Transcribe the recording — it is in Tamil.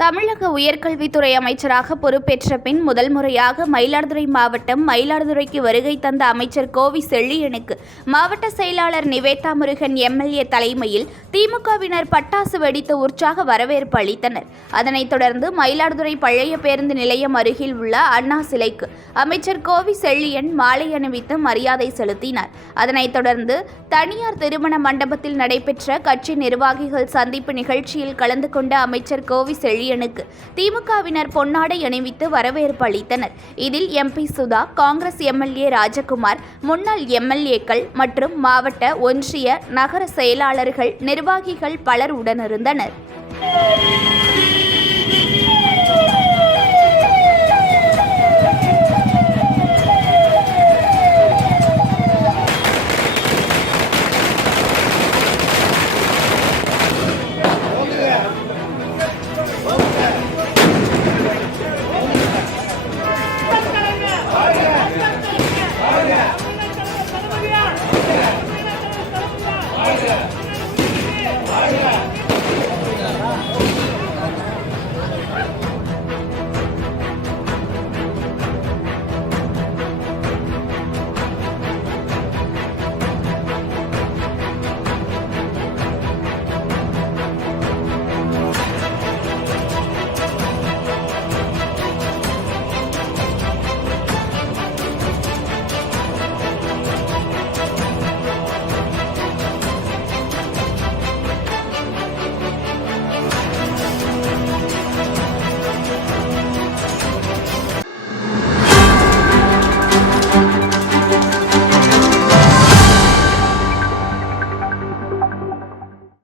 தமிழக உயர்கல்வித்துறை அமைச்சராக பொறுப்பேற்ற பின் முதல் முறையாக மயிலாடுதுறை மாவட்டம் மயிலாடுதுறைக்கு வருகை தந்த அமைச்சர் கோவி செழியனுக்கு மாவட்ட செயலாளர் நிவேதா முருகன் எம்எல்ஏ தலைமையில் திமுகவினர் பட்டாசு வெடித்து உற்சாக வரவேற்பு அளித்தனர். அதனைத் தொடர்ந்து மயிலாடுதுறை பழைய பேருந்து நிலையம் அருகில் உள்ள அண்ணா சிலைக்கு அமைச்சர் கோவி செழியன் மாலை அணிவித்து மரியாதை செலுத்தினார். அதனைத் தொடர்ந்து தனியார் திருமண மண்டபத்தில் நடைபெற்ற கட்சி நிர்வாகிகள் சந்திப்பு நிகழ்ச்சியில் கலந்து கொண்ட அமைச்சர் கோவி செழியன் திமுகவினர் பொன்னாடை அணிவித்து வரவேற்பு அளித்தனர். இதில் எம்பி சுதா, காங்கிரஸ் எம்எல்ஏ ராஜகுமார், முன்னாள் எம்எல்ஏக்கள் மற்றும் மாவட்ட, ஒன்றிய, நகர செயலாளர்கள், நிர்வாகிகள் பலர் உடனிருந்தனர்.